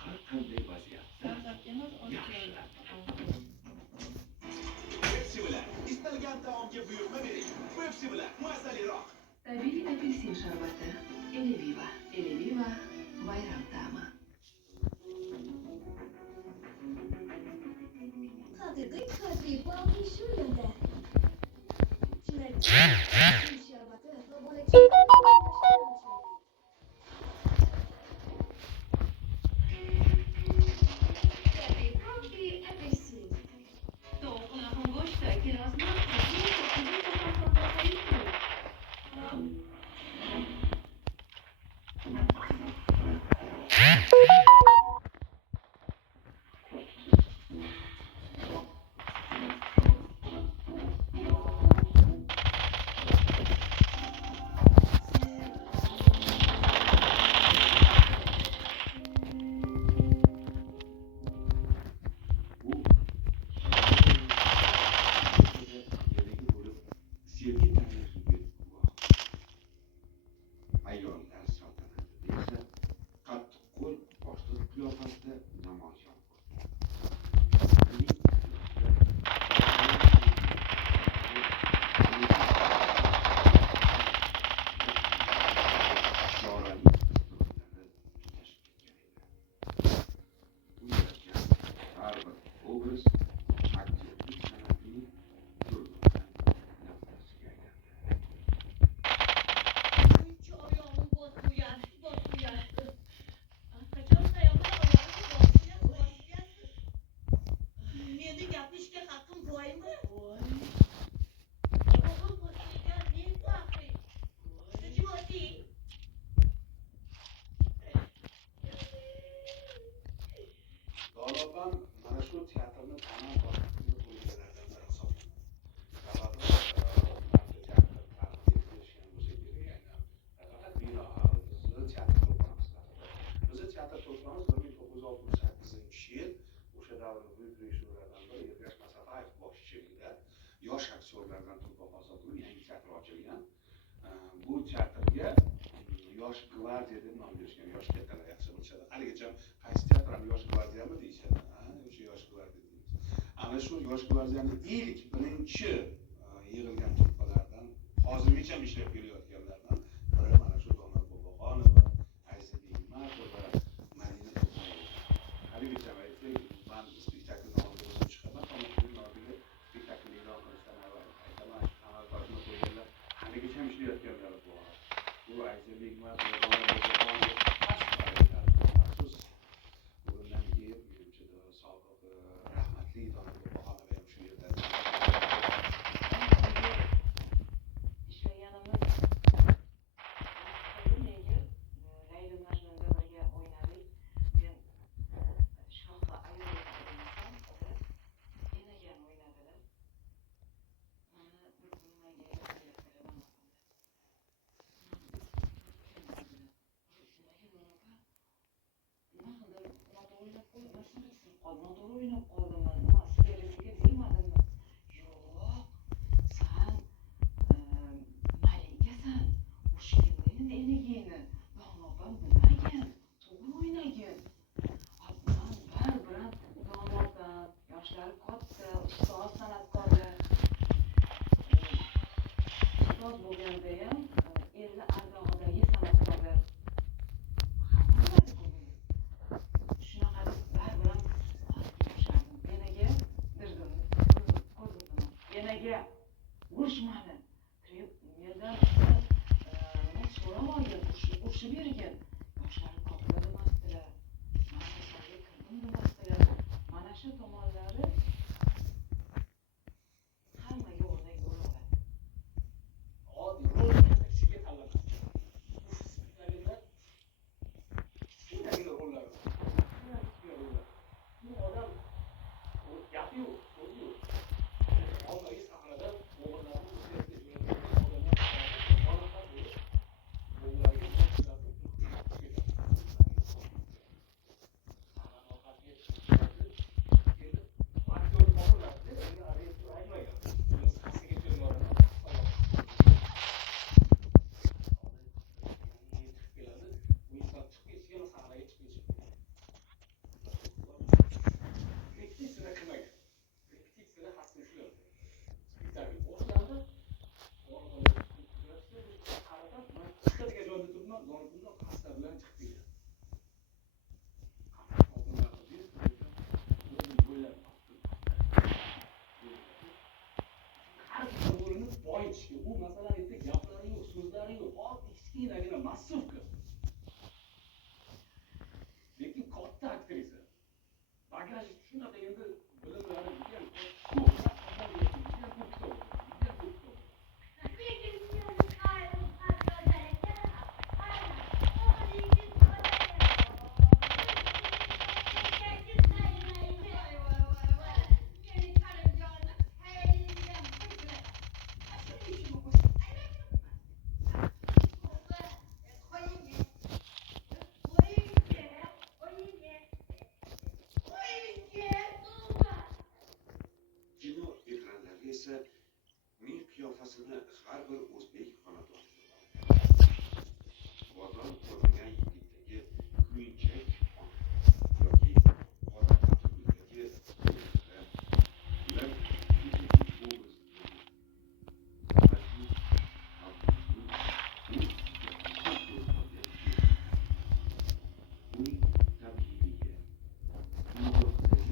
har qanday vaziyatda yaxshi. Pepsi bilan istalgan taomga buyurtma bering. Pepsi bilan mazaliroq. Tabiiy apelsin sharbati. Eleviva. Eleviva bayram ta'mi. Haqiqiy kalsiy balli shu yerda. Chinakam sharbati va bo'lakcha. Ayollar saltanatida esa qattiqqo'l boshliq qiyofasida namoyon har bir obraz aktyorlik san'atining turg'undan namunasiga aylandi. Uychi oyog'im bosuyapti. Qachon sayoqlar oyog'im bosyapsiz. Meni gapirishga haqqim bormi? Oyog'im bosgan ne farqi? Sichvoti. G'olibam mana shu teatrni tamom tortishni qo'yganlardan biri hisoblanadi. Sababi barcha teatr taqdim etishgan bo'lsa kerak. Faqat bino bizni teatr to'plamimiz. Bizni teatr to'plamimiz 1968-yil o'sha davrning buyuk rejissyorlaridan biri Ergash Masafayev boshchiligida yosh aktyorlardan turba hosil yangi teatr ochilgan. Bu teatrga yosh gvardiya deb nom berishgan. Yosh kattalar yaxshi bilishadi. Haligacha qaysi teatrni yosh gvardiyami deyishadi. O'sha yosh gvardiya deymiz. Ana shu yosh gvardiyaning ilk birinchi yig'ilgan truppalardan hozirgacha ishlab kelayotganlardan biri mana shu Dona Boboxonova, Aysa Begmatova, Madina To'qayeva. Haligacha aytsak, men spektaklni oldiga o'zim chiqaman, tomoshabin oldiga spektaklni e'lon qilishdan avval aytaman, amal qilishni qo'yganlar haligacha ishlayotganlar bor. Bu Aysa Begmatova, Dona Boboxonova maxsus o'rnidan keyin menimcha sobiq rahmatli Dona Boboxonova ham shu yerda ishlaganimiz nega Layli Majnunda birga o'ynadik. Men shohi ayol emasam, ular enagam o'ynadilar. Mana bir kun menga yo'qlayotganlar. Noto'g'ri o'ynab qoldimmi? Nima skerisiga tegmadimmi? Yo'q, san malikasan. O'shkindayni enagingni Dono opam bilmagan, to'g'ri o'ynagin. Man baribir Dono opam, yoshlari katta, ustoz san'atkorlar. Ustoz bo'lganda ham elni ardog'idagi san'atkorlar. Shunaqa baribir yoshardim. Enaga dirdim, ko'zimdan. Enaga urishmadi. Mendan so'ramagin, urishib bergin. Yoshlari katta demasdilar. Madrasaga kirdim demasdilar. Mana shu tomonlari hammaga o'rnak bo'ladi. Oddiy rol yetakchiga tanlanadi. Kichkinagina rollar. Bu odam gapi yo'q, so'zi yo'q. Ommaviy sahnada o'g'illarni o'zgartirib yuradigan odamlar holatlar bo'lib, o'g'illarga sahnadan orqasiga chiqib kelib massivka. Lekin katta aktrisa. Bagaj shunaqa endi bilimlari juda ko'p. Juda ko'p kitob. Lekin seni qayerga qatnashar ekan? Olingiz Kino ekranlariga esa uning qiyofasini har bir o'zbek xonadonida bozor ko'rmagan yigitdagi kuyunchak yoki qora patrulidagi ular uning tabiiyligi, nigohdagi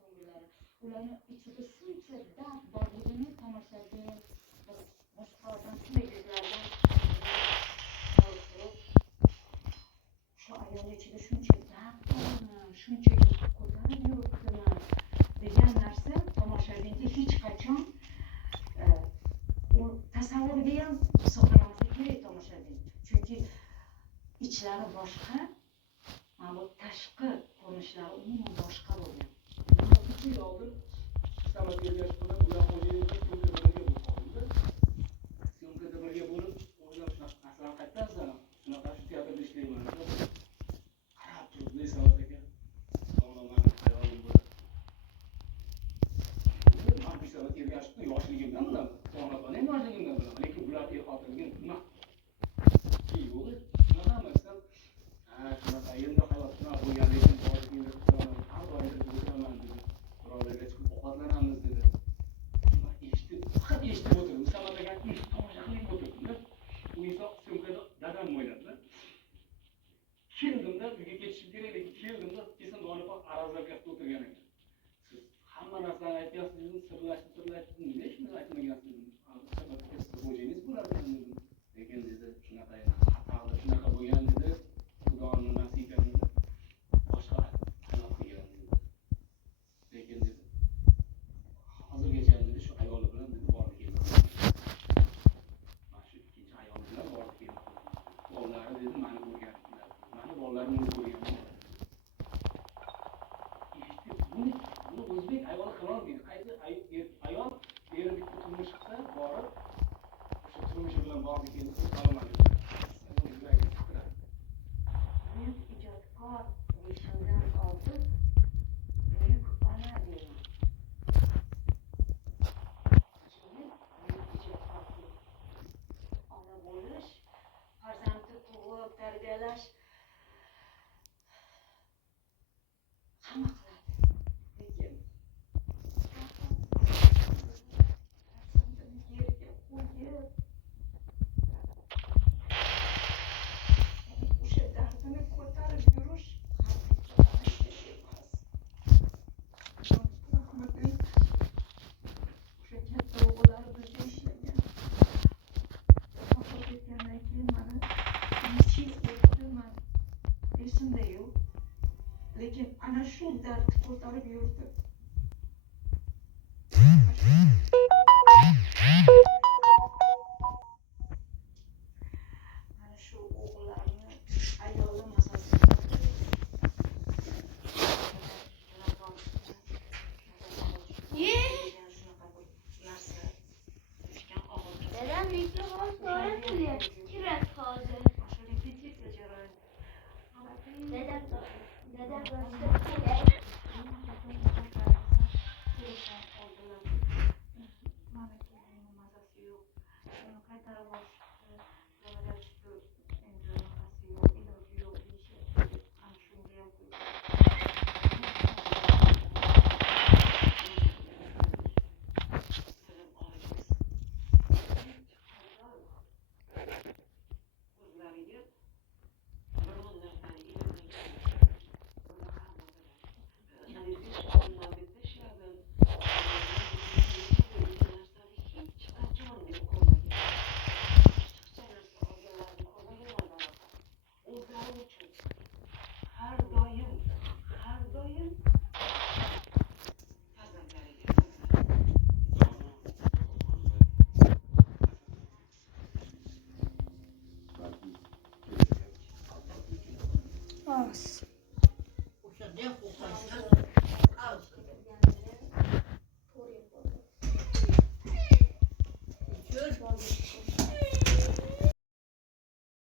samimiyat ularni ichida shuncha dard borligini tomoshabin boshqa odam shunday yuzlardan shu ayol ichida shuncha dard bormi, shuncha yuk ko'tarib yuribdimi degan narsa tomoshabinga hech qachon u tasavvuriga ham sig'dirmasligi kerak tomoshabin. Chunki ichlari boshqa, mana bu tashqi ko'rinishlari umuman boshqa bo'lgan. 2 yil oldin Samat Ergash bilan Bular Xo'jayevga syomkada birga bo'lib qoldi. Syomkada birga bo'lib, o'ylab shunaqa masalan qaytasiz, shunaqa shu teatrda ishlayman. Qarab turib, Samat aka, tomondan hayolim bor. Men Samat Ergashni yoshligimdan bilaman, Samatni ham yoshligimdan bilaman, lekin bularga xotirligim nima? Yo'q, shunaqa emasdan, shunaqa endi hayot shunaqa bo'lgan lekin hozirgi har doim o'tiraman dedi. Birovlarga chiqib ovqatlanamiz dedi. Faqat eshitib o'tirdim. Samat aka tomosha qilib o'tirdim. U inson syomkada dadam o'yladi. Keldimda uyga ketishim kerak, lekin keldimda esim Donipor arazlar kaftida o'tirgan ekan. Siz hamma narsani aytyapsiz, sirlashib, nima shuni aytmagansiz? Samat aka siz xo'jangiz bo'larkan dedim. Lekin dedi shunaqa xatolar shunaqa bo'lgan dedi. Xudoning nimasi ekan dedi. Boshqa hayot qilgan dedi. Lekin dedi hozirgacha dedi shu ayoli bilan dedi borib keldim. Mana shu ikkinchi ayol bilan borib keldim. Bolalari dedi mani ko'rganlar. Mani bolalarimni ko'rganlar. İşte bunu o'zbek ayoli qilolmaydi. Qaysi ayol eri bitta turmush qilsa borib o'sha turmushi bilan borib kelsa qolmaydi. Men ijodkor deyishimdan oldin buyuk ona deyman. Ona bo'lish, farzandni tug'ib, tarbiyalash hamma qiladi. Lekin farzandini yerga qo'yib o'sha dardini ko'tarib yurish emas. Rahmatli o'sha katta o'g'illari bizda ishlagan. Vafot etgandan keyin mana necha yil o'tdi, man esimda yo'q. Lekin ana shu dardni ko'tarib yurdi. Mana shu o'g'illarni ayoli masalasi Neden başladı? Os.